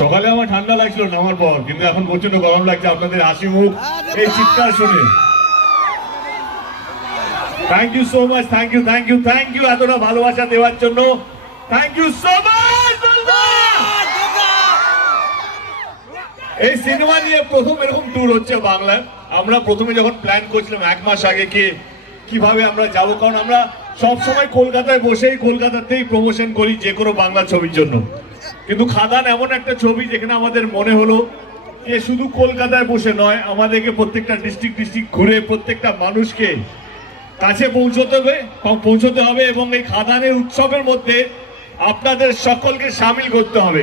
সকালে আমার ঠান্ডা লাগছিল নামার পর, কিন্তু এখন প্রচন্ড গরম লাগছে আপনাদের হাসি মুখ, এই চিৎকার শুনে। Thank you so much, thank you thank you thank you এতটা ভালোবাসা দেওয়ার জন্য, থ্যাংক ইউ সো মাচ। এই সিনেমা নিয়ে প্রথম এরকম ট্যুর হচ্ছে বাংলায়। আমরা প্রথমে যখন প্ল্যান করছিলাম 1 মাস আগে কিভাবে আমরা যাব, কারণ আমরা সব সময় কলকাতায় বসেই কলকাতাতেই প্রমোশন করি যে কোনো বাংলা ছবির জন্য। কিন্তু খাদান এমন একটা ছবি যেখানে আমাদের মনে হলো যে শুধু কলকাতায় বসে নয়, আমাদেরকে প্রত্যেকটা ডিস্ট্রিক্ট ঘুরে প্রত্যেকটা মানুষকে কাছে পৌঁছতে হবে এবং এই খাদানের উৎসবের মধ্যে আপনাদের সকলকে সামিল করতে হবে।